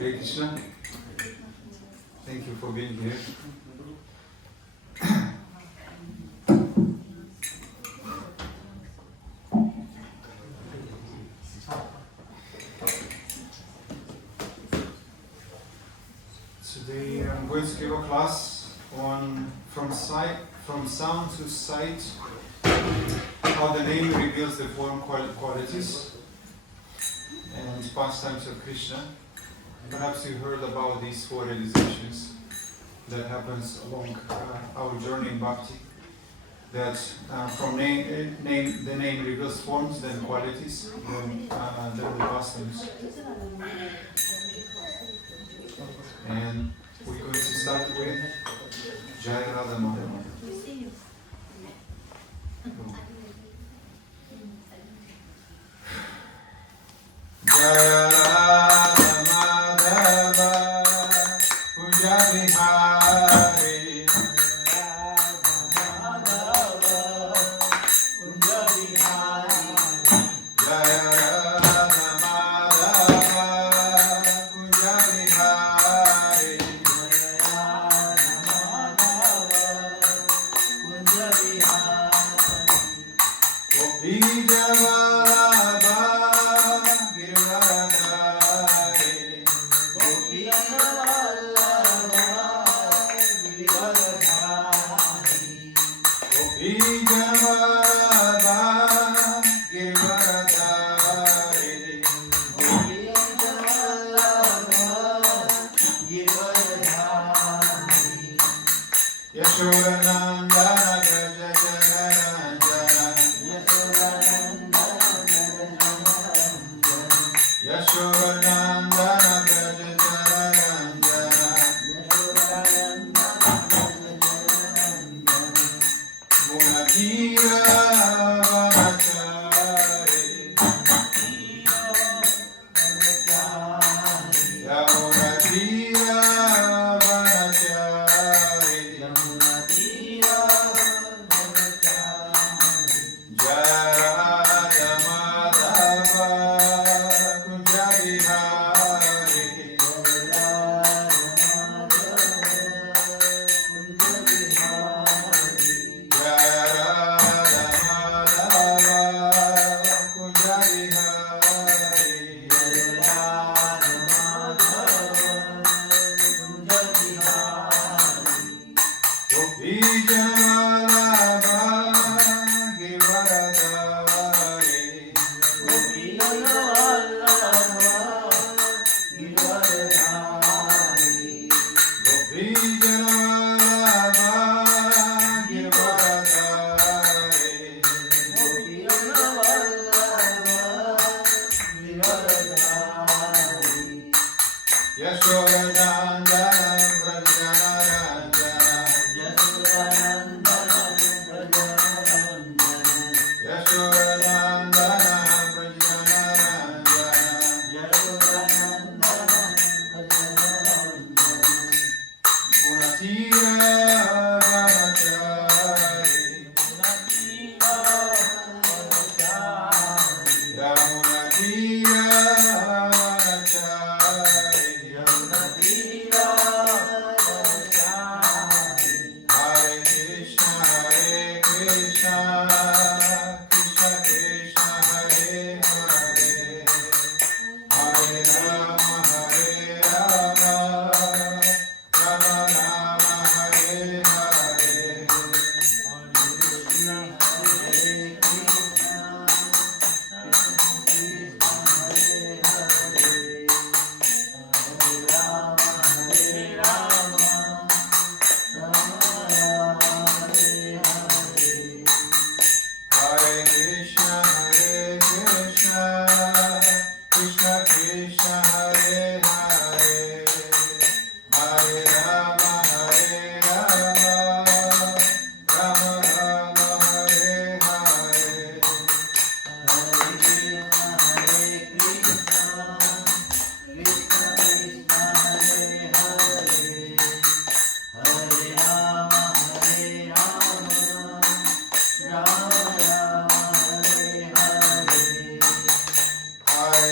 Hare Krishna. Thank you for being here. Today I'm going to give a class on from sound to sight, how the name reveals the form qualities and pastimes of Krishna. Perhaps you heard about these four realizations that happens along our journey in bhakti. That from the name reveals forms, then qualities, then the pastimes. And we're going to start with Jai Radha Madhava. Jai Radha Madhava Puja Vihari.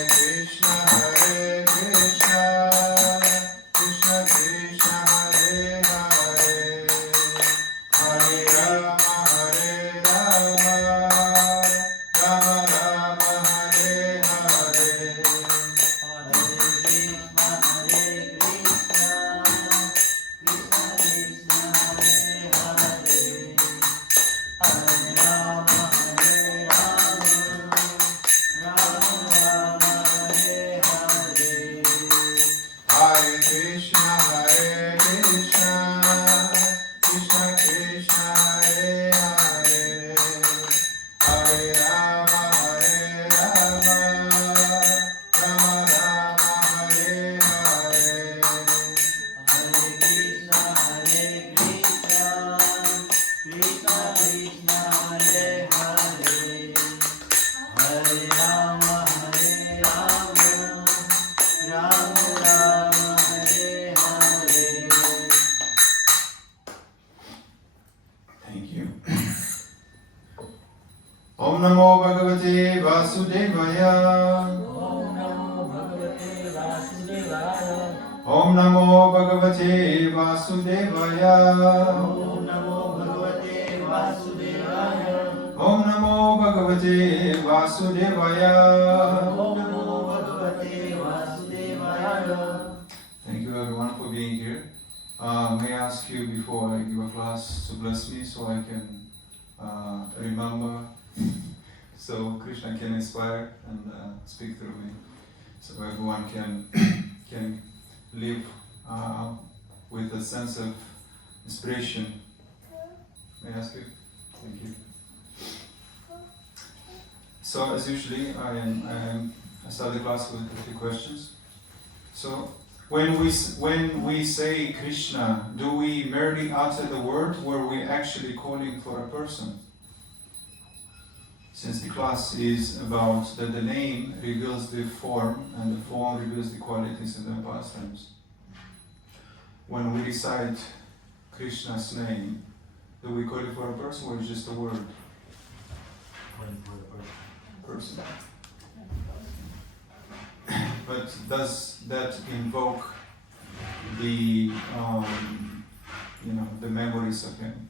Krishna, Hare Krishna. Om Namo Bhagavate Vasudevaya. Om Namo Bhagavate Vasudevaya. Om Namo Bhagavate Vasudevaya. Om Namo Bhagavate Vasudevaya. Om Namo Bhagavate Vasudevaya. Thank you everyone for being here. May I ask you before I give a class to bless me so I can remember, so Krishna can inspire and speak through me, so everyone can can live with a sense of inspiration. May I ask you? Thank you. So as usually, I start the class with a few questions. So when we say Krishna, do we merely utter the word, or are we actually calling for a person? Since the class is about that the name reveals the form and the form reveals the qualities in the pastimes. When we recite Krishna's name, do we call it for a person or just a word? Person. But does that invoke the the memories of him?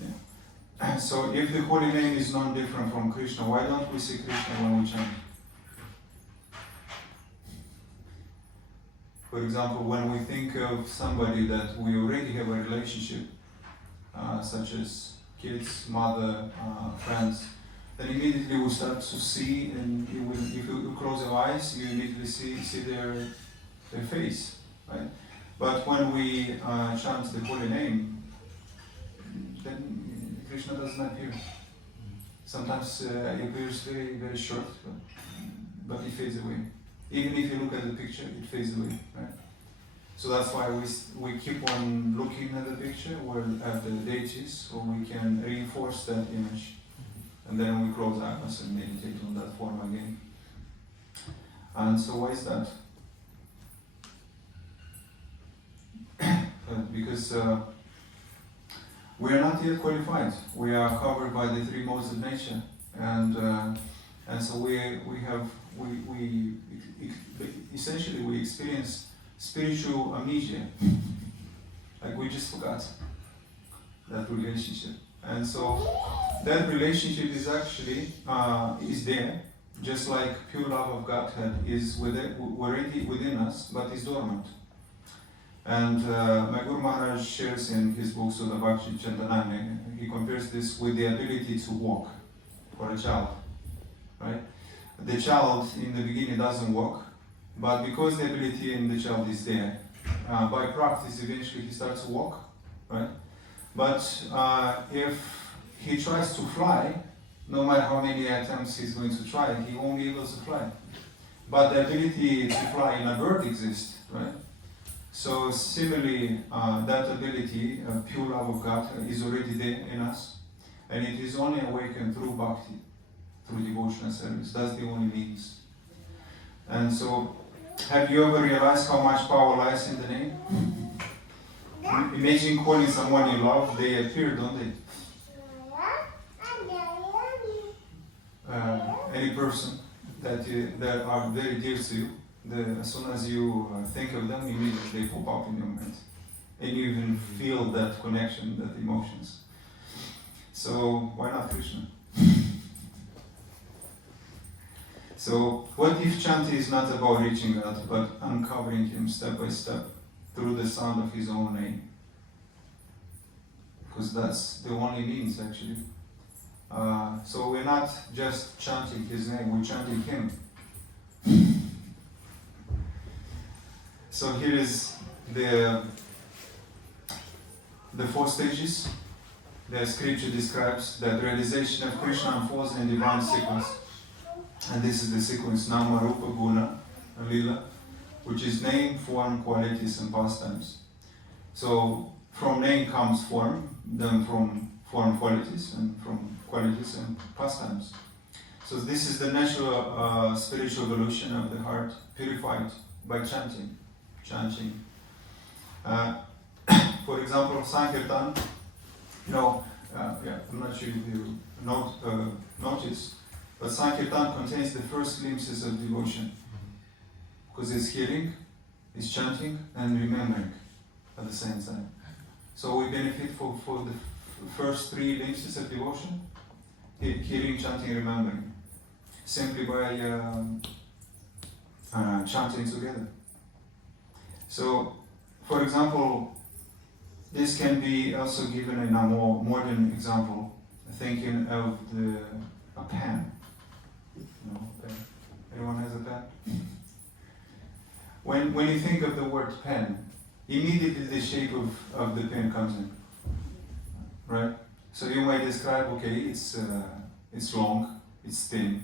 Yeah. So if the holy name is not different from Krishna, why don't we say Krishna when we chant? For example, when we think of somebody that we already have a relationship, such as kids, mother, friends, then immediately we start to see, and if you close your eyes, you immediately see their face, right? But when we chant the holy name, then Krishna doesn't appear. Sometimes it appears very, very short, but it fades away. Even if you look at the picture, it fades away, right? So that's why we keep on looking at the picture or at the deities, so we can reinforce that image. And then we close our eyes and meditate on that form again. And so why is that? Because we are not yet qualified. We are covered by the three modes of nature, and so we essentially we experience spiritual amnesia, like we just forgot that relationship. And so that relationship is actually is there, just like pure love of Godhead is already within us, but is dormant. And my Guru Maharaj shares in his book Sudha Bhakti Chantanami, he compares this with the ability to walk for a child, right? The child in the beginning doesn't walk, but because the ability in the child is there, by practice eventually he starts to walk, right? But if he tries to fly, no matter how many attempts he's going to try, he won't be able to fly. But the ability to fly in a bird exists, right? So similarly, that ability, pure love of God, is already there in us, and it is only awakened through bhakti, through devotional service. That's the only means. And so, have you ever realized how much power lies in the name? Imagine calling someone you love, they appear, don't they? Any person that are very dear to you, as soon as you think of them, immediately they pop up in your mind. And you even feel that connection, that emotions. So, why not Krishna? So, what if chanting is not about reaching God, but uncovering Him step by step through the sound of His own name? Because that's the only means, actually. So we're not just chanting His name, we're chanting Him. So here is the 4 stages. The scripture describes that realization of Krishna unfolds in divine sequence. And this is the sequence Nama, Rupa, Guna, and Lila, which is name, form, qualities, and pastimes. So from name comes form, then from form qualities, and from qualities and pastimes. So this is the natural spiritual evolution of the heart, purified by chanting. For example, Sankirtan, I'm not sure if you noticed, but Sankirtan contains the first glimpses of devotion, because it's hearing, it's chanting, and remembering at the same time. So we benefit for the first three glimpses of devotion: hearing, chanting, remembering, simply by chanting together. So, for example, this can be also given in a more modern example, thinking of a pen. Pen. Anyone has a pen? When you think of the word pen, immediately the shape of the pen comes in, right? So you might describe, okay, it's long, it's thin,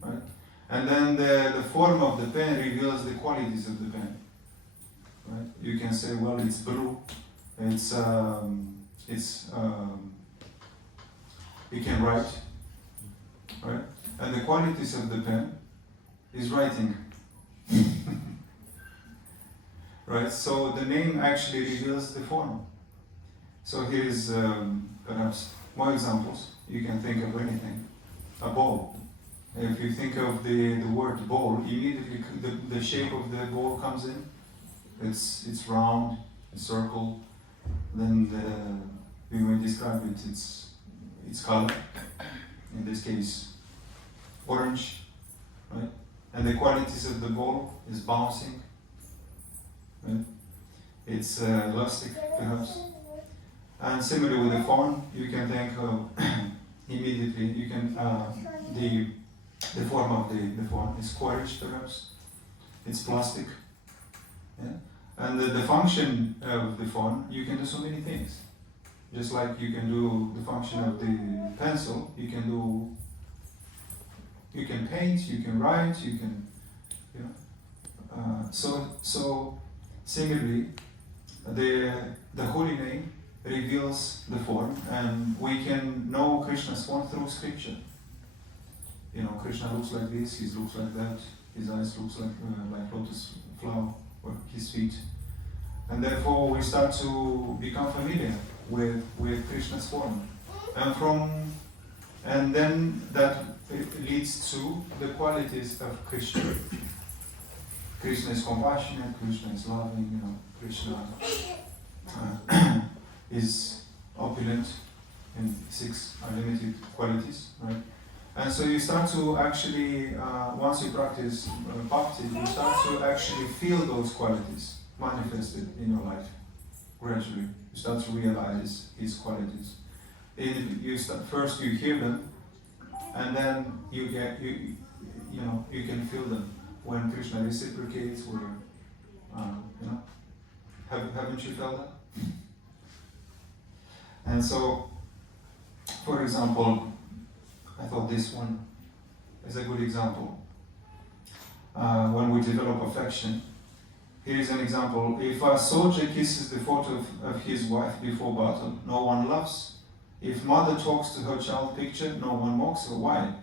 right? And then the form of the pen reveals the qualities of the pen, right? You can say, well, it's blue, you can write, right? And the qualities of the pen is writing. Right? So the name actually reveals the form. So here's perhaps more examples. You can think of anything. A ball. If you think of the word ball, immediately the shape of the ball comes in. It's round, it's circle. Then we may describe its color. In this case, orange, right? And the qualities of the ball is bouncing. Right? It's elastic, perhaps. And similarly with the phone, you can think of immediately. You can the form of the phone is squarish, perhaps. It's plastic. Yeah? And the function of the phone, you can do so many things. Just like you can do the function of the pencil, you can paint, you can write, you can, so similarly, the holy name reveals the form, and we can know Krishna's form through scripture. Krishna looks like this, he looks like that, his eyes looks like lotus flower, or his feet. And therefore we start to become familiar with Krishna's form. And then that leads to the qualities of Krishna. Krishna is compassionate, Krishna is loving, Krishna is opulent in 6 unlimited qualities, right? And so you start to actually, once you practice bhakti, you start to actually feel those qualities manifested in your life gradually. You start to realize his qualities. First you hear them, and then you can feel them when Krishna reciprocates, or haven't you felt that? And so, for example, I thought this one is a good example. When we develop affection, here's an example. If a soldier kisses the photo of his wife before battle, no one laughs. If mother talks to her child picture, no one mocks her. Why?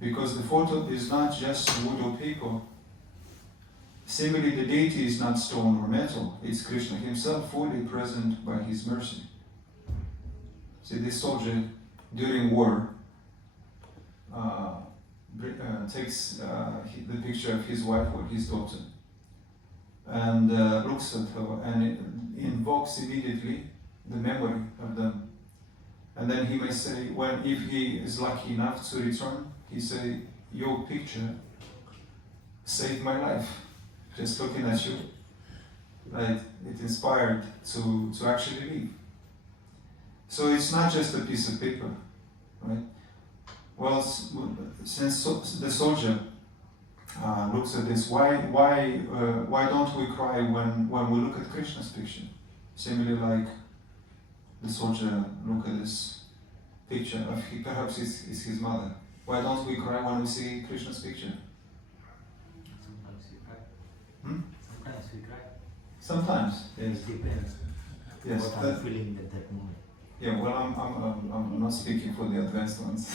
Because the photo is not just wood or paper. Similarly, the deity is not stone or metal. It's Krishna himself, fully present by his mercy. See, this soldier during war takes the picture of his wife or his daughter and looks at her, and it invokes immediately the memory of them. And then he may say, if he is lucky enough to return, he say, your picture saved my life. Just looking at you, right? It inspired to actually live. So it's not just a piece of paper, right? Well, since the soldier looks at this, why don't we cry when we look at Krishna's picture? Similarly, like the soldier look at this picture of perhaps is his mother. Why don't we cry when we see Krishna's picture? Sometimes we cry. Sometimes we cry. Sometimes, yes. It depends. Yes. What I'm feeling at that moment. Yeah, well, I'm not speaking for the advanced ones.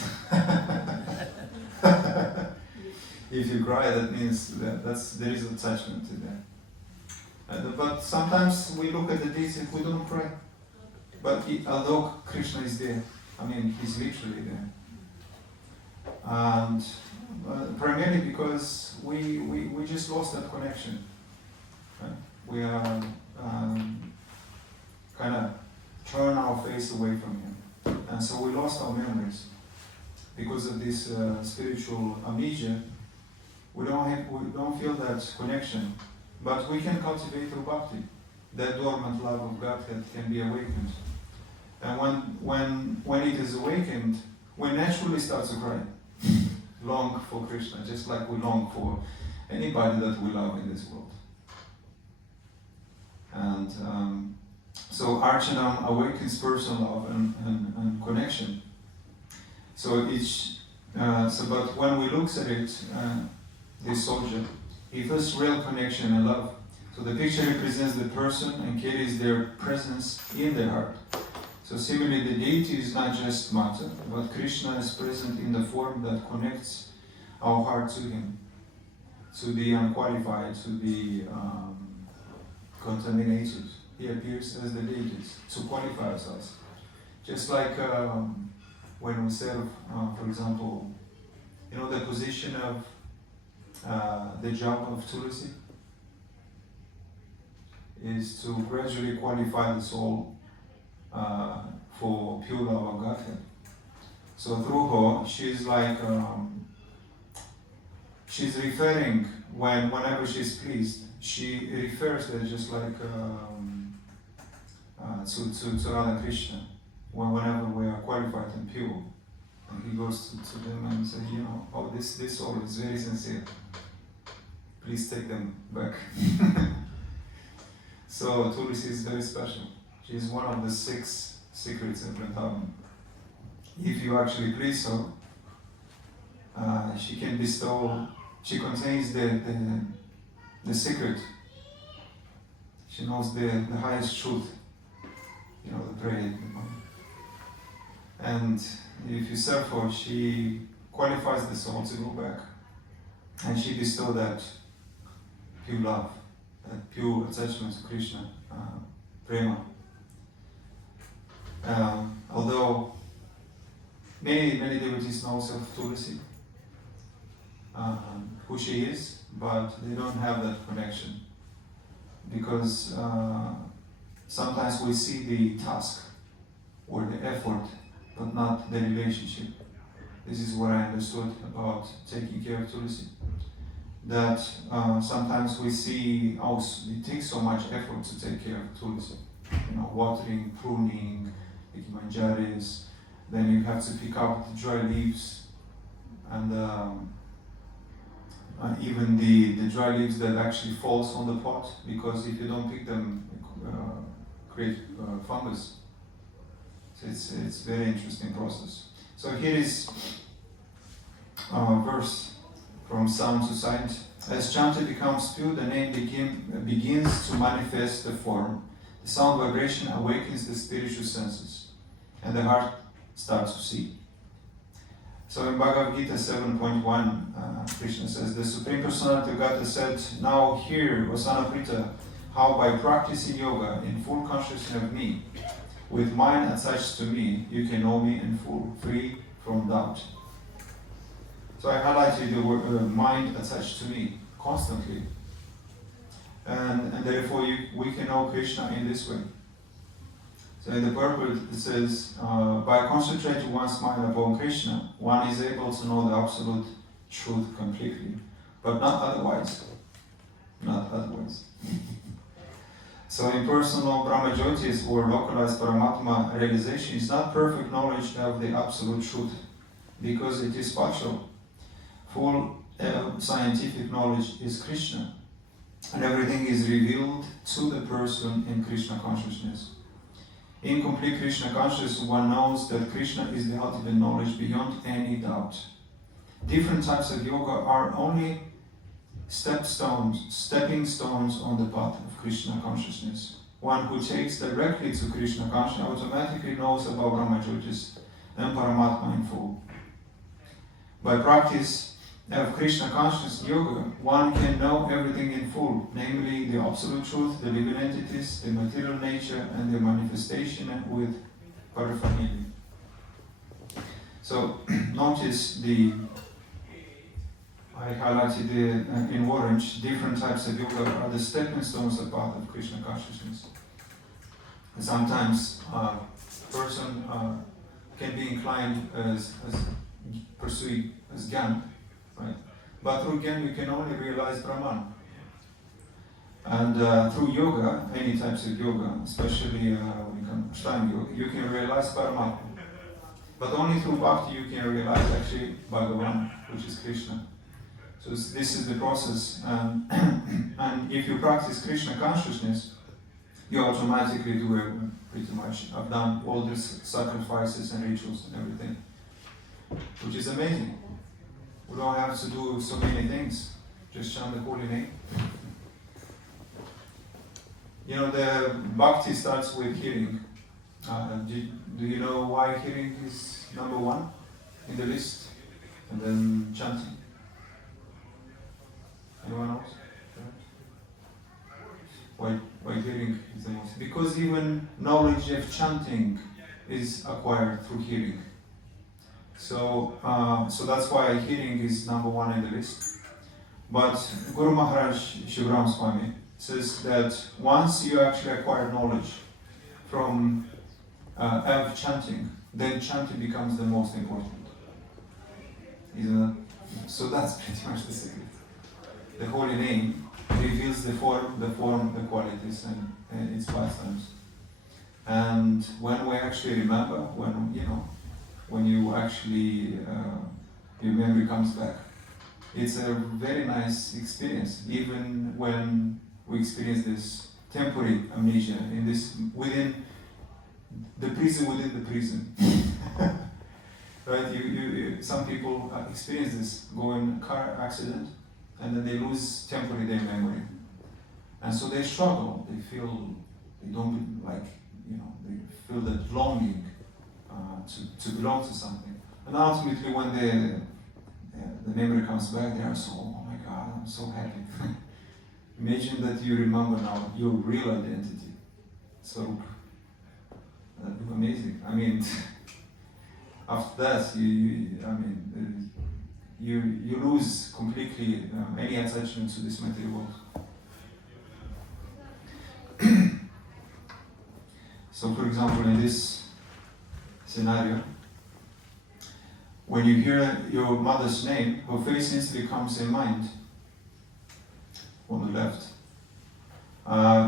If you cry, that means there is attachment to that. But sometimes we look at the deity and we don't cry. But although Krishna is there, I mean, He's literally there. And primarily because we just lost that connection. Right? We are kind of turn our face away from Him. And so we lost our memories. Because of this spiritual amnesia, we don't feel that connection. But we can cultivate through bhakti. That dormant love of Godhead can be awakened. And when it is awakened, we naturally start to cry. Long for Krishna, just like we long for anybody that we love in this world. And so Archana awakens personal love and connection. So but when we look at it, this soldier, he feels real connection and love. So the picture represents the person and carries their presence in their heart. So similarly, the deity is not just matter, but Krishna is present in the form that connects our heart to Him, to the unqualified, to the contaminated. He appears as the deity to qualify us. Just like when we serve, for example, the position of the job of Tulasi is to gradually qualify the soul for pure love of Godhead. So through her, she's like, she's referring, whenever she's pleased, she refers that just like to Radha Krishna, whenever we are qualified and pure. And he goes to them and says, this soul is very sincere. Please take them back. So Tulasi is very special. She is one of the 6 secrets of Vrindavan. If you actually please her, she can bestow. She contains the secret. She knows the highest truth. The prayer. And if you serve her, she qualifies the soul to go back, and she bestows that pure love, that pure attachment to Krishna, prema. Although many devotees know of Tulasi, who she is, but they don't have that connection, because sometimes we see the task or the effort, but not the relationship. This is what I understood about taking care of Tulasi. That sometimes we see, it takes so much effort to take care of Tulasi. Watering, pruning, picking manjaris, then you have to pick up the dry leaves, and even the dry leaves that actually falls on the pot, because if you don't pick them, create fungus. So it's very interesting process. So here is a verse from Sound to Sight. As chanted becomes pure, the name begins to manifest the form. The sound vibration awakens the spiritual senses, and the heart starts to see. So in Bhagavad Gita 7.1, Krishna says, the Supreme Personality of Godhead said, now hear, O son of Prita, how by practicing yoga in full consciousness of me, with mind attached to me, you can know me in full, free from doubt. So I highlighted the word mind attached to me constantly. And therefore we can know Krishna in this way. So in the purport it says, by concentrating one's mind upon Krishna, one is able to know the absolute truth completely, but not otherwise. Not otherwise. So impersonal Brahmajyotis or localized Paramatma realization is not perfect knowledge of the absolute truth, because it is partial. Full scientific knowledge is Krishna, and everything is revealed to the person in Krishna consciousness. In complete Krishna consciousness, one knows that Krishna is the ultimate knowledge beyond any doubt. Different types of yoga are only stepping stones on the path of Krishna consciousness. One who takes directly to Krishna consciousness automatically knows about Brahmajyotis and Paramatma in full. By practice of Krishna consciousness yoga, one can know everything in full, namely the absolute truth, the living entities, the material nature, and their manifestation with paraphernalia. So notice I highlighted in orange, different types of yoga are the stepping stones of path of Krishna consciousness. Sometimes a person can be inclined as pursuing as Gyan, right? But through Gyan you can only realize Brahman. And through yoga, any types of yoga, especially when you come to Ashtanga yoga, you can realize Paramatma. But only through bhakti you can realize actually Bhagavan, which is Krishna. So this is the process. And if you practice Krishna consciousness, you automatically do it pretty much. I've done all these sacrifices and rituals and everything, which is amazing. We don't have to do so many things. Just chant the holy name. You know, the bhakti starts with hearing. Do you know why hearing is number one in the list? And then chanting. Anyone else? Why hearing is the most? Because even knowledge of chanting is acquired through hearing. So that's why hearing is number one in the list. But Guru Maharaj Shivram Swami says that once you actually acquire knowledge from of chanting, then chanting becomes the most important. Isn't it? So that's pretty much the secret. The holy name reveals the form, the qualities, and its pastimes. And when we actually remember, when you actually your memory comes back, it's a very nice experience. Even when we experience this temporary amnesia within the prison. Right? You some people experience this, go in a car accident, and then they lose temporary their memory, and so they struggle. They feel they don't they feel that longing to belong to something, and ultimately when the memory comes back, they are so, oh my God, I'm so happy. Imagine that you remember now your real identity. So that'd be amazing. I mean, after that, you lose completely any attachment to this material world. So, for example, in this scenario, when you hear your mother's name, her face instantly comes in mind on the left.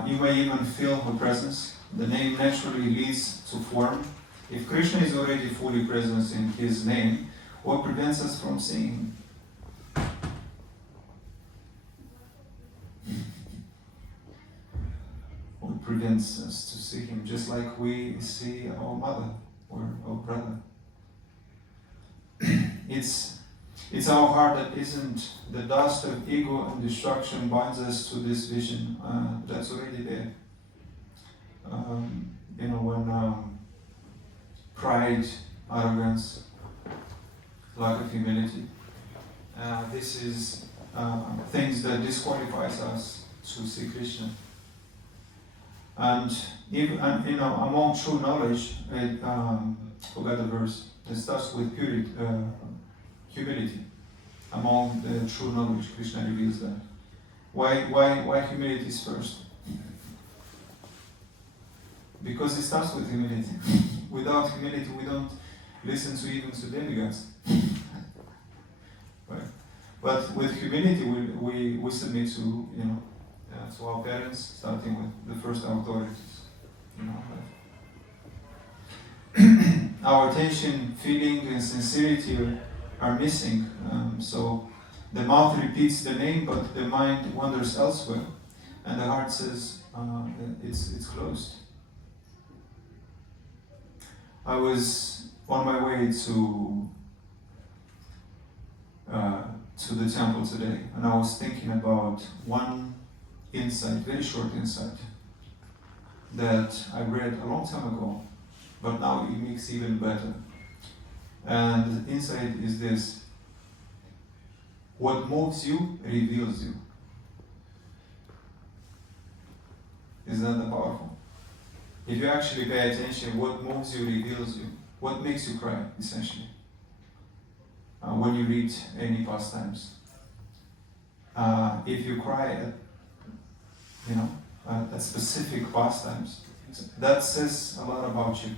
You may even feel her presence. The name naturally leads to form. If Krishna is already fully present in his name, what prevents us from seeing him? What prevents us to see him, just like we see our mother or our brother? It's our heart that isn't. The dust of ego and destruction binds us to this vision that's already there. When pride, arrogance, lack of humility, this is things that disqualifies us to see Krishna. And even among true knowledge, forgot the verse. It starts with purity, humility. Among the true knowledge, Krishna reveals that. Why humility is first? Because it starts with humility. Without humility, we don't listen to even to demigods. Right? But with humility, we submit to to our parents, starting with the first authorities. Our attention, feeling, and sincerity are missing. So the mouth repeats the name, but the mind wanders elsewhere, and the heart says it's closed. I was on my way to the temple today, and I was thinking about one insight, very short insight, that I read a long time ago, but now it makes even better. And the insight is this: what moves you reveals you. Isn't that powerful? If you actually pay attention, what moves you reveals you. What makes you cry, essentially? when you read any pastimes. If you cry at, at specific pastimes, that says a lot about you.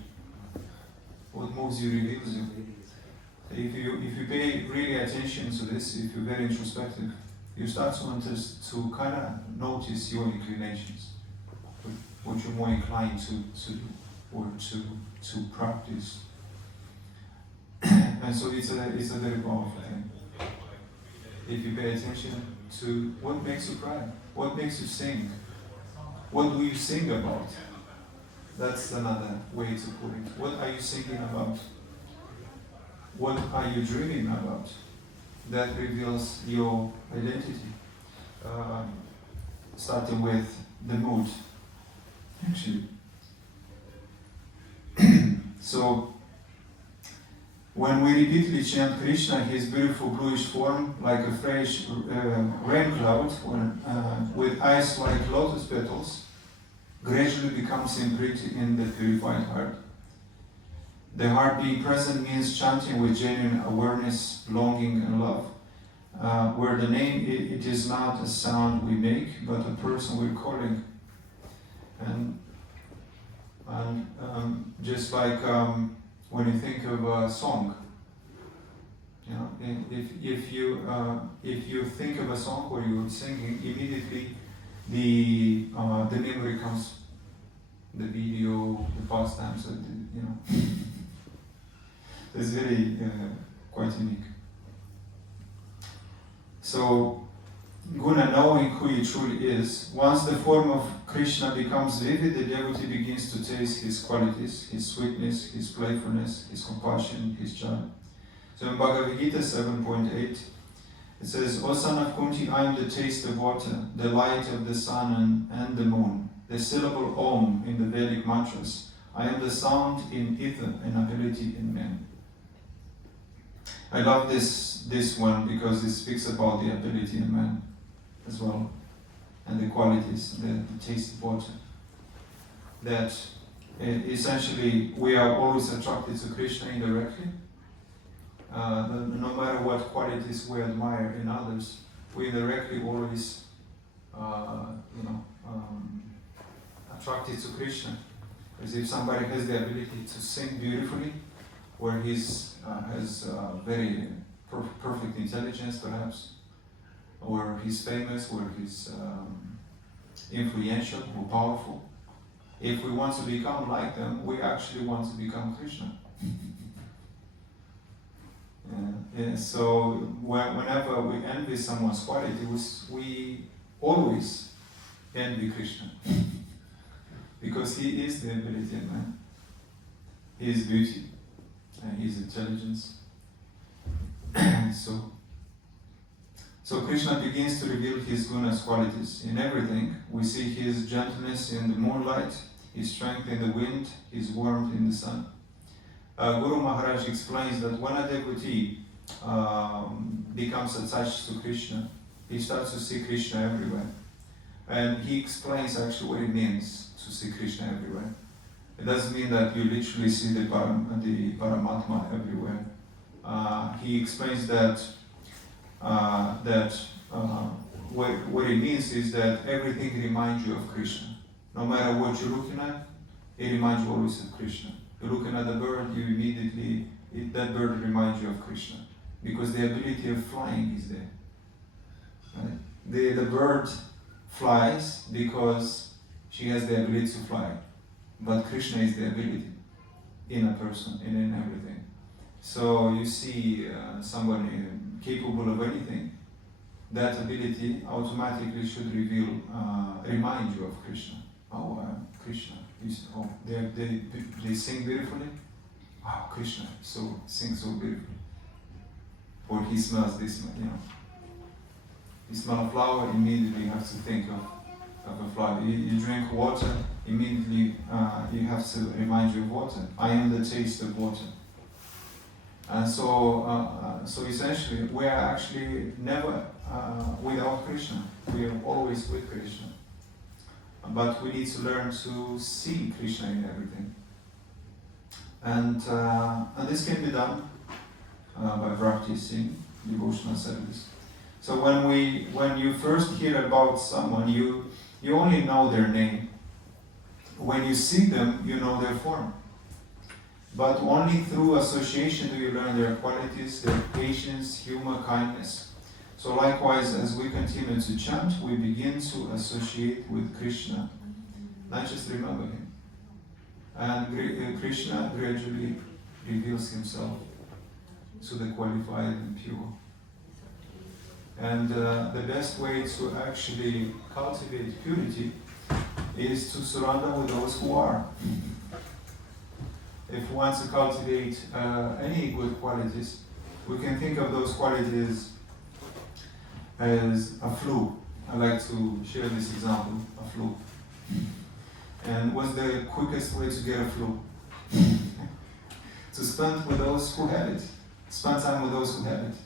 What moves you reveals you. If you pay really attention to this, if you're very introspective, you start to kind of notice your inclinations, what you're more inclined to do or to practice. And so it's a very powerful thing. If you pay attention to what makes you cry, what makes you sing, what do you sing about? That's another way to put it. What are you singing about? What are you dreaming about? That reveals your identity. Starting with the mood, actually. So, when we repeatedly chant Krishna, his beautiful bluish form, like a fresh rain cloud, with eyes like lotus petals, gradually becomes imprinted in the purified heart. The heart being present means chanting with genuine awareness, longing, and love. Where the name, it is not a sound we make, but a person we're calling. And just like when you think of a song, if you think of a song where you're singing, immediately the memory comes, the video, the pastimes, it's very quite unique. So, guna, knowing who he truly is, once the form of Krishna becomes vivid, the devotee begins to taste his qualities, his sweetness, his playfulness, his compassion, his joy. So in Bhagavad Gita 7.8, it says, O son of Kunti, I am the taste of water, the light of the sun and the moon, the syllable Om in the Vedic mantras. I am the sound in ether and ability in men. I love this one because it speaks about the ability in man as well, and the qualities, the taste of water. That essentially we are always attracted to Krishna indirectly. No matter what qualities we admire in others, we indirectly always, attracted to Krishna. Because if somebody has the ability to sing beautifully, or has very perfect intelligence, perhaps, or he's famous, or he's influential or powerful, if we want to become like them, we actually want to become Krishna. And so whenever we envy someone's quality, we always envy Krishna. Because he is the ability in man. He is beauty. And his intelligence. So Krishna begins to reveal his gunas qualities in everything. We see his gentleness in the moonlight, his strength in the wind, his warmth in the sun. Guru Maharaj explains that when a devotee becomes attached to Krishna, he starts to see Krishna everywhere. And he explains actually what it means to see Krishna everywhere. It doesn't mean that you literally see the Paramatma everywhere. He explains that what it means is that everything reminds you of Krishna. No matter what you're looking at, it reminds you always of Krishna. You're looking at the bird, you immediately, that bird reminds you of Krishna. Because the ability of flying is there. Right? The bird flies because she has the ability to fly. But Krishna is the ability in a person and in everything. So you see somebody capable of anything, that ability automatically should remind you of Krishna. Oh, Krishna. They sing beautifully. Wow, Krishna sings so beautifully. Or he smells this, You smell a flower, immediately you have to think of a flower. You drink water, immediately you have to remind you of water. I am the taste of water. And so essentially, we are actually never without Krishna. We are always with Krishna. But we need to learn to see Krishna in everything. And this can be done by practicing devotional service. So when you first hear about someone, you only know their name. When you see them, you know their form. But only through association do you learn their qualities, their patience, humor, kindness. So likewise, as we continue to chant, we begin to associate with Krishna, not just remember him. And Krishna gradually reveals himself to the qualified and pure. And the best way to actually cultivate purity is to surrender with those who are. If we want to cultivate any good qualities, we can think of those qualities as a flute. I like to share this example, a flute. And what's the quickest way to get a flute? To spend with those who have it. Spend time with those who have it.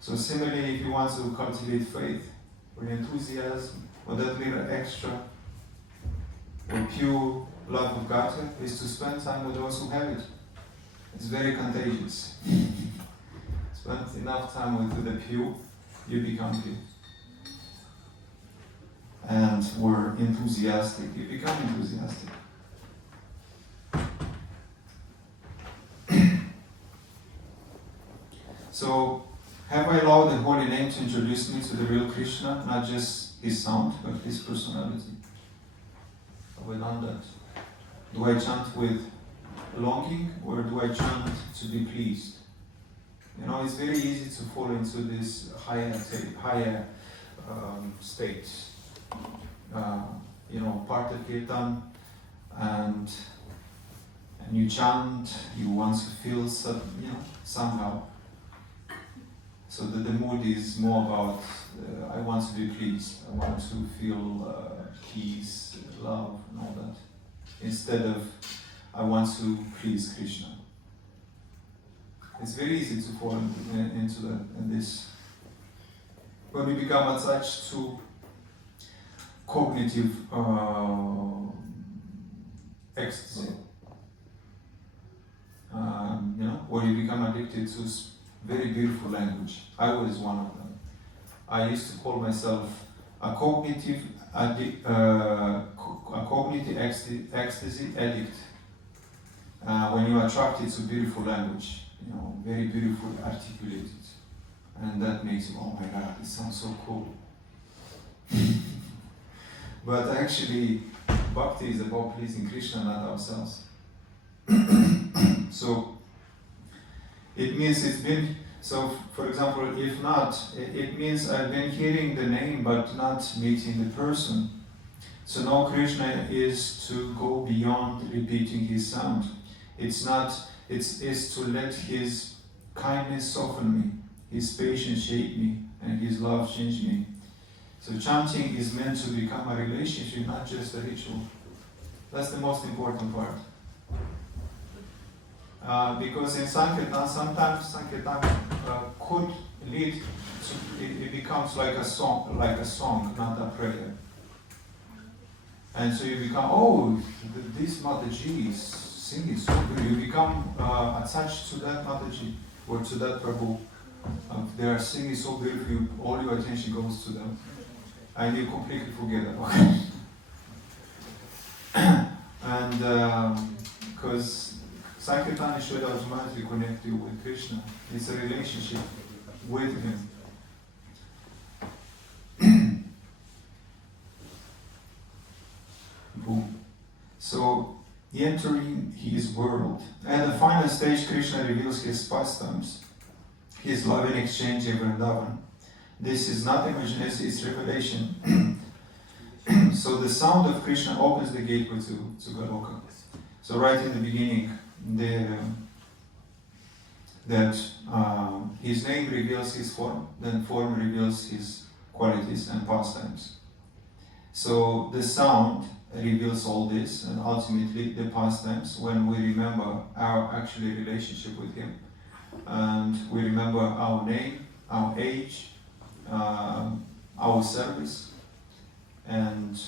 So similarly, if you want to cultivate faith or enthusiasm or that little extra or pure love of God is to spend time with those who have it. It's very contagious. Spend enough time with the pure, you become pure. And we're enthusiastic, you become enthusiastic. So, have I allowed the holy name to introduce me to the real Krishna, not just his sound, but his personality? Have I done that? Do I chant with longing, or do I chant to be pleased? You know, it's very easy to fall into this higher state. Part of kirtan, and you chant, you want to feel somehow. So that the mood is more about, I want to be pleased, I want to feel peace, love, and all that. Instead of, I want to please Krishna. It's very easy to fall into that, and this. When we become attached to cognitive ecstasy, where you become addicted to very beautiful language. I was one of them. I used to call myself a cognitive ecstasy addict. When you are attracted to beautiful language, very beautifully articulated, and that makes you, oh my God, it sounds so cool. But actually, bhakti is about pleasing Krishna, not ourselves. So it means it's been, so for example, if not, it means I've been hearing the name but not meeting the person. So now Krishna is to go beyond repeating his sound. It's to let his kindness soften me, his patience shape me, and his love change me. So chanting is meant to become a relationship, not just a ritual. That's the most important part. Because in Sankirtan, sometimes Sankirtan could lead to, it becomes like a song, not a prayer. And so you become, this Mataji is singing so good. You become attached to that Mataji or to that Prabhu. They are singing so beautifully, all your attention goes to them. And you completely forget about it. And because Sankirtan should automatically connect you with Krishna. It's a relationship with him. Boom. So, entering his world. At the final stage, Krishna reveals his pastimes, his loving exchange in Vrindavan. This is not imagination, it's revelation. So the sound of Krishna opens the gateway to Goloka. So right in the beginning, his name reveals his form, then form reveals his qualities and pastimes. So the sound reveals all this, and ultimately the pastimes, when we remember our actual relationship with him, and we remember our name, our age, our service, and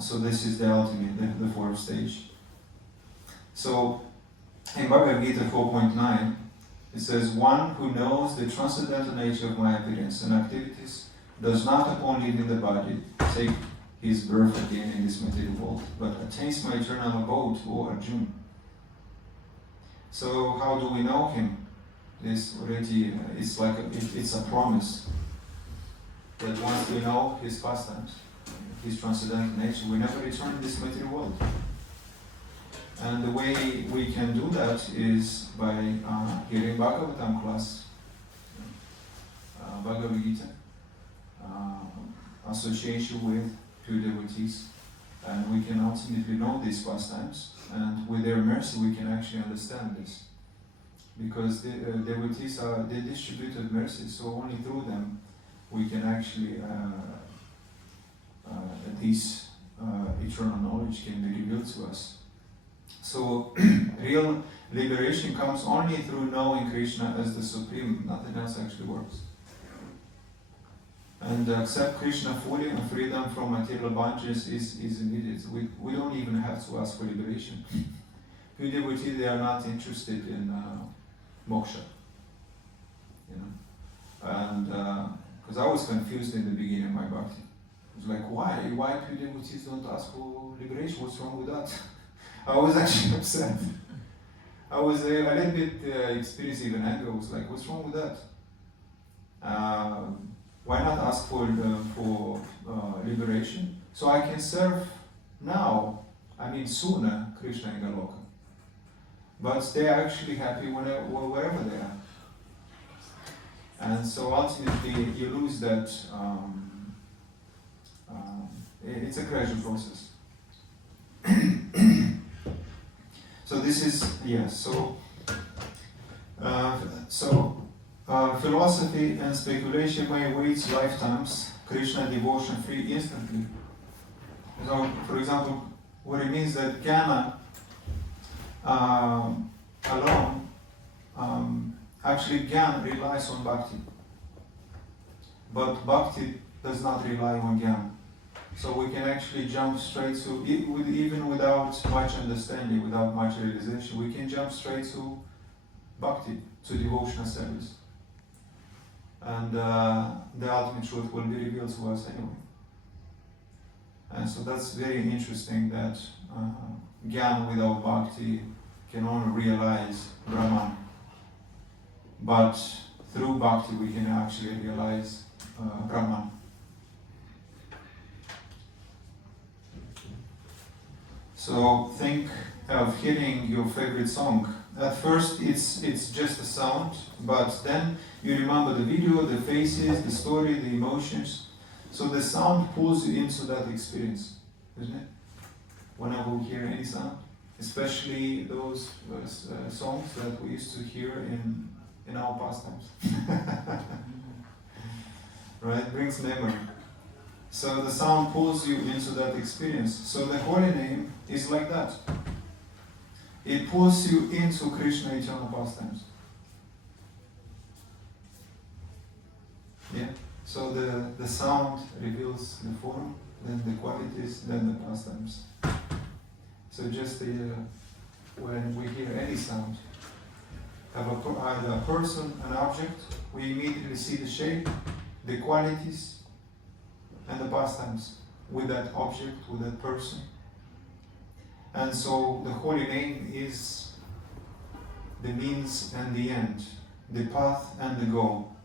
so this is the ultimate, the fourth stage. So in Bhagavad Gita 4.9, It says, one who knows the transcendental nature of my appearance and activities does not upon leaving the body take his birth again in this material world, but attains my eternal abode, O Arjuna. So how do we know him? This already, it's like it's a promise that once we know his pastimes, his transcendental nature, we never return to this material world. And the way we can do that is by hearing Bhagavatam class, Bhagavad Gita, association with pure devotees, and we can ultimately know these pastimes, and with their mercy we can actually understand this. Because the devotees are the distributed mercy, so only through them we can actually, this eternal knowledge can be revealed to us. So, real liberation comes only through knowing Krishna as the Supreme. Nothing else actually works. And accept Krishna fully and freedom from material bondages is immediate. We don't even have to ask for liberation. Pure devotees, they are not interested in moksha. You know? And because I was confused in the beginning of my bhakti. I was like, why pure devotees don't ask for liberation? What's wrong with that? I was actually upset. I was a little bit experiencing even anger. I was like, what's wrong with that? Why not ask for liberation? So I can serve now, sooner, Krishna in Galoka. But they are actually happy wherever they are. And so ultimately you lose that, it's a gradual process. So this is, philosophy and speculation may wait lifetimes, Krishna devotion free instantly. So, for example, what it means that jnana alone, actually jnana relies on bhakti. But bhakti does not rely on jnana. So we can actually jump straight to, even without much understanding, without much realization, we can jump straight to bhakti, to devotional service. And the ultimate truth will be revealed to us anyway. And so that's very interesting that Jnana without bhakti can only realize Brahman. But through bhakti we can actually realize Brahman. So think of hearing your favorite song. At first it's just a sound, but then you remember the video, the faces, the story, the emotions. So the sound pulls you into that experience, isn't it? Whenever we hear any sound, especially those songs that we used to hear in our pastimes. Right? Brings memory. So the sound pulls you into that experience. So the holy name is like that. It pulls you into Krishna eternal pastimes. Yeah. So the sound reveals the form, then the qualities, then the pastimes. So just when we hear any sound, have either a person, an object, we immediately see the shape, the qualities, and the pastimes with that object, with that person. And so the holy name is the means and the end, the path and the goal.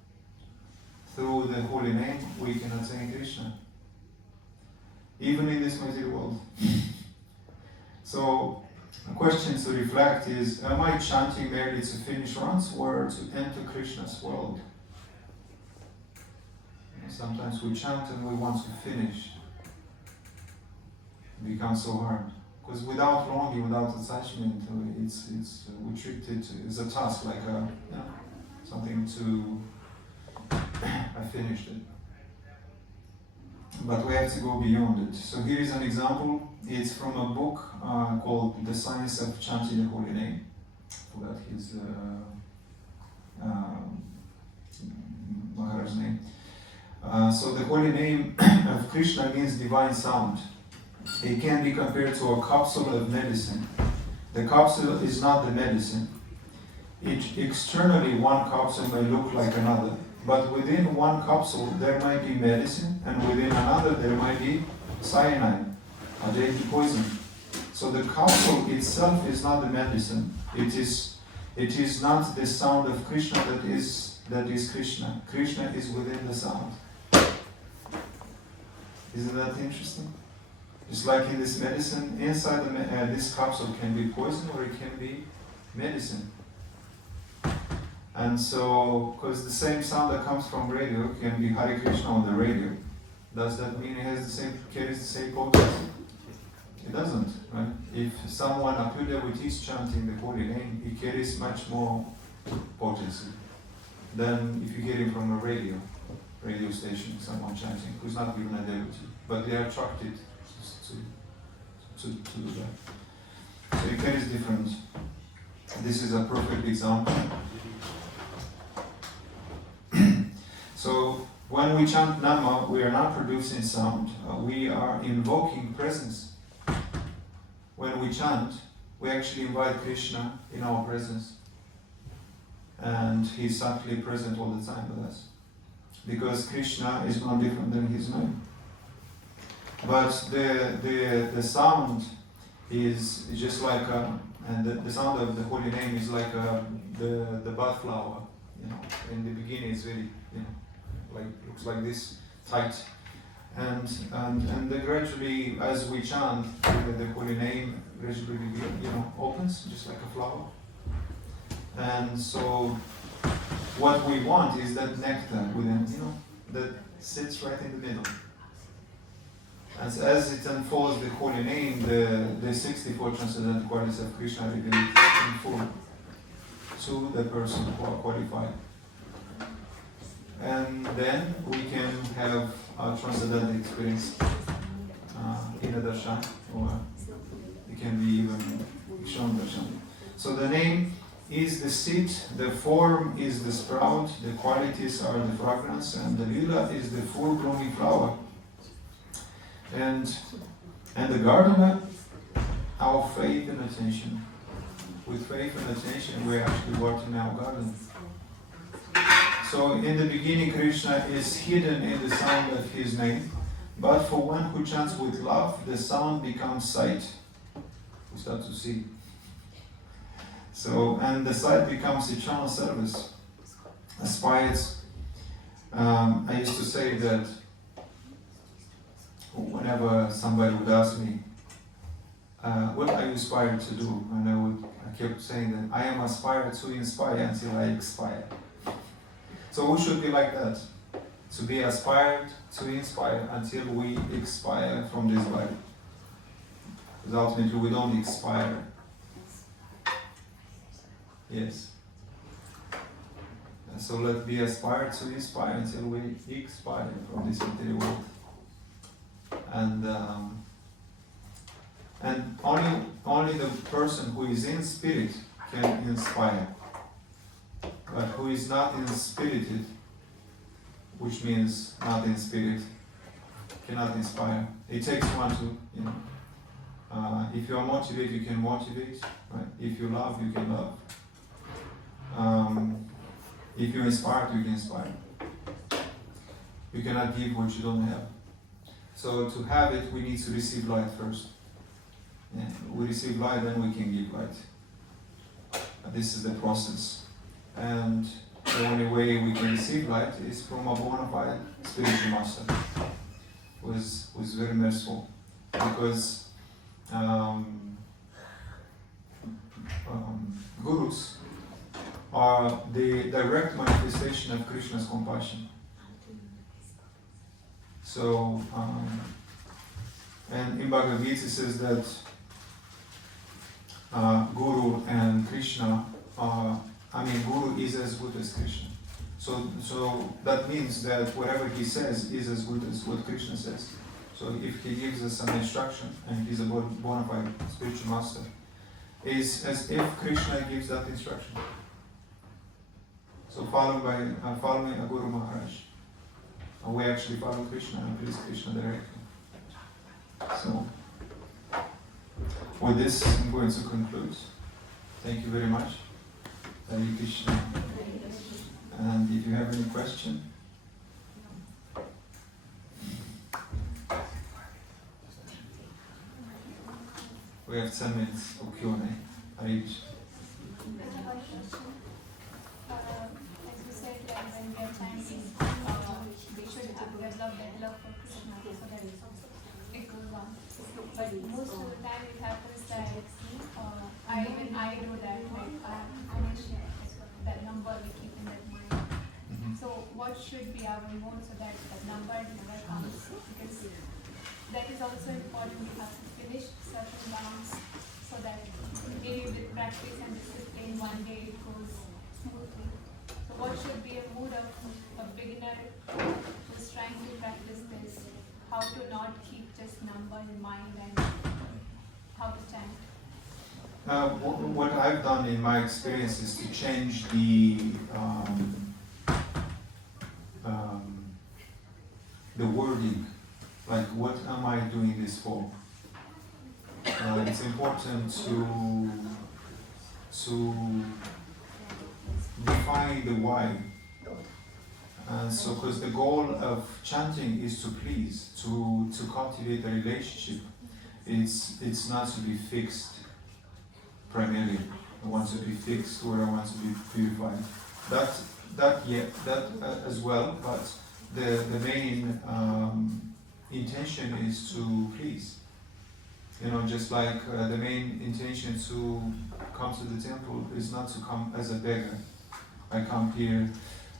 Through the holy name we can attain Krishna, even in this material world. So a question to reflect is, am I chanting merely to finish runs or to enter Krishna's world? Sometimes we chant and we want to finish. It becomes so hard. Because without longing, without attachment, we treat it as a task, like something to, I finished it. But we have to go beyond it. So here is an example. It's from a book called The Science of Chanting the Holy Name. I forgot his Maharaj's name. So the holy name of Krishna means divine sound. It can be compared to a capsule of medicine. The capsule is not the medicine. externally one capsule may look like another, but within one capsule there might be medicine, and within another there might be cyanide, a deadly poison. So the capsule itself is not the medicine. It is not the sound of Krishna that is Krishna. Krishna is within the sound. Isn't that interesting? Just like in this medicine, inside this capsule can be poison or it can be medicine. And so, because the same sound that comes from radio can be Hare Krishna on the radio. Does that mean it carries the same potency? It doesn't, right? If someone up here with is chanting the holy name, it carries much more potency than if you get it from a radio station, someone chanting, who's not even a devotee, but they are attracted to that. So it carries different. This is a perfect example. So when we chant Nama, we are not producing sound. We are invoking presence. When we chant, we actually invite Krishna in our presence. And He's actually present all the time with us. Because Krishna is no different than His name. But the sound is just like, and the sound of the holy name is like the bud flower. You know, in the beginning it's very, like looks like this, tight. And then gradually, as we chant the holy name, gradually opens just like a flower. And so, what we want is that nectar within, that sits right in the middle. As it unfolds the holy name, the 64 transcendental qualities of Krishna revealed in full to the person who are qualified. And then we can have a transcendental experience in a darshan, or it can be even shown darshan. So the name is the seed, the form is the sprout, the qualities are the fragrance, and the lila is the full blooming flower. And the gardener, our faith and attention. With faith and attention, we're actually watering our garden. So in the beginning, Krishna is hidden in the sound of His name, but for one who chants with love, the sound becomes sight. We start to see. So, and the sight becomes eternal service. Aspired. I used to say that whenever somebody would ask me, what are you aspired to do? And I kept saying that I am aspired to inspire until I expire. So we should be like that, to be aspired to inspire until we expire from this body. Because ultimately we don't expire. Yes. And so let's be aspired to inspire until we expire from this material world. And only the person who is in spirit can inspire. But who is not inspirited, which means not in spirit, cannot inspire. It takes one to, if you are motivated, you can motivate. Right? If you love, you can love. If you're inspired, you can inspire. You cannot give what you don't have. So to have it, we need to receive light first. Yeah, we receive light, then we can give light. This is the process. And the only way we can receive light is from a bona fide spiritual master, who is very merciful. Because gurus are the direct manifestation of Krishna's compassion. So, and in Bhagavad Gita it says that Guru and Krishna Guru is as good as Krishna. So that means that whatever he says is as good as what Krishna says. So if he gives us some instruction, and he's a bona fide spiritual master, is as if Krishna gives that instruction. So following a Guru Maharaj, we actually follow Krishna and please Krishna directly. So with this, I'm going to conclude. Thank you very much. Hare Krishna. And if you have any question, we have 10 minutes for Q&A. Hare Krishna. As you said, like when we are chanting, we should develop that love for Krishna so that it goes on. But most of the time it happens that I do that, like I mention that number we keep in that mind. So what should be our mode so that that number never comes? Because that is also important. We have to finish certain rounds so that maybe with practice and discipline one day it goes smoothly. So what should be a mood of a beginner who's trying to practice this? How to not keep just number in mind and how to chant? What I've done in my experience is to change the wording. Like, what am I doing this for? It's important to define the why. And so, because the goal of chanting is to please, to cultivate a relationship. It's not to be fixed primarily. I want to be fixed or I want to be purified. That as well, but the main intention is to please. You know, just like the main intention to come to the temple is not to come as a beggar. I come here,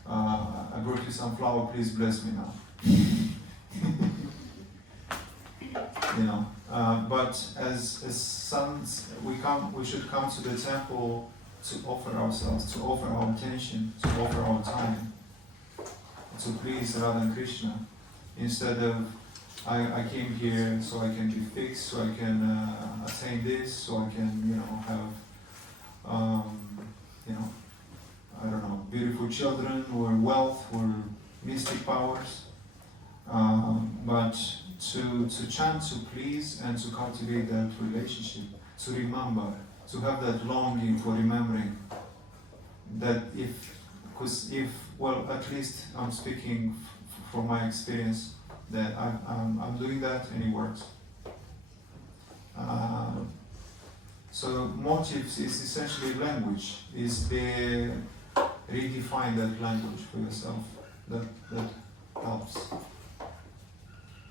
I brought you some flour, please bless me now. You know, but as sons, we should come to the temple to offer ourselves, to offer our attention, to offer our time, to please Radha and Krishna, instead of I came here so I can be fixed, so I can attain this, so I can, have, I don't know, beautiful children or wealth or mystic powers, but to chant, to please, and to cultivate that relationship, to remember, to have that longing for remembering that at least I'm speaking from my experience, that I'm doing that and it works. So motives is essentially language, is they redefine that language for yourself. That helps.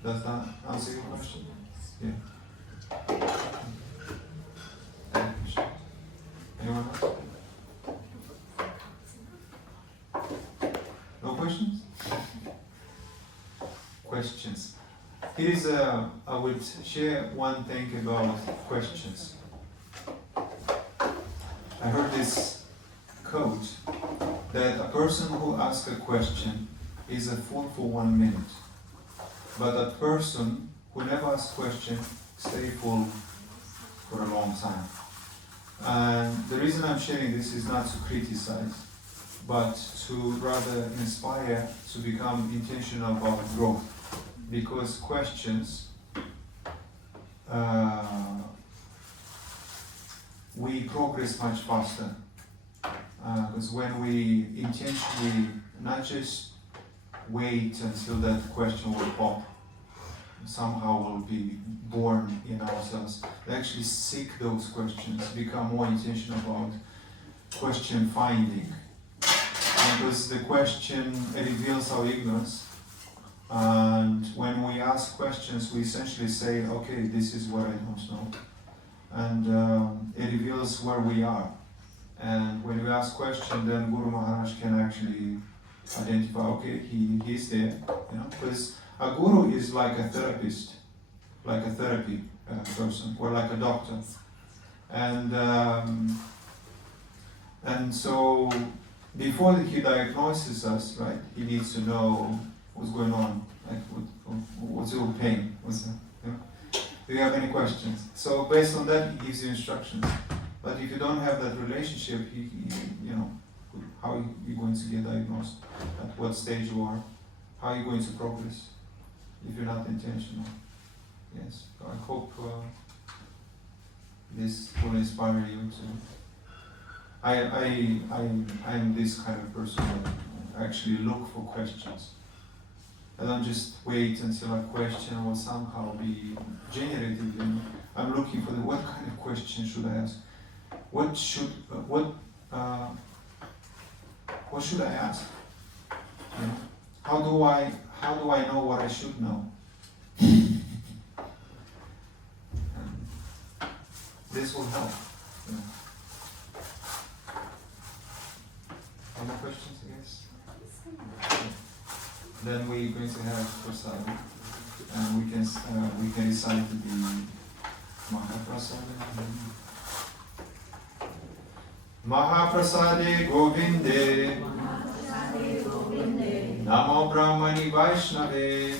Does that answer your question? Yeah. Anyone else? No questions? Questions. Here is I would share one thing about questions. I heard this quote that a person who asks a question is a fool for 1 minute, but a person who never asks a question stays full for a long time. And the reason I'm sharing this is not to criticize, but to rather inspire to become intentional about growth. Because questions, we progress much faster. Because when we intentionally not just wait until that question will pop, somehow will be born in ourselves, we actually seek those questions, become more intentional about question finding. Because the question reveals our ignorance, and when we ask questions, we essentially say, okay, this is what I don't know, and it reveals where we are. And when we ask questions, then Guru Maharaj can actually identify, okay, he's there, because a guru is like a therapist, like a therapy person, or like a doctor, and so before he diagnoses us, right, he needs to know what's going on, like what's your pain, do you have any questions? So based on that, he gives you instructions. But if you don't have that relationship, how are you going to get diagnosed? At what stage you are? How are you going to progress if you're not intentional? Yes, so I hope this will inspire you to I'm this kind of person that actually look for questions. I don't just wait until a question will somehow be generated in me. I'm looking for what kind of question should I ask? What should I ask? You know? How do I know what I should know? This will help. You know. Any more questions, I guess? Then we're going to have prasad, and we can recite the Mahaprasad. Mahaprasade Govinde, Namo Brahmani Vaishnave,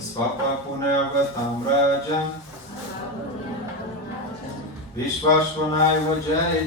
Svapa Punavatam Rajam, Vishvashvanaya Jai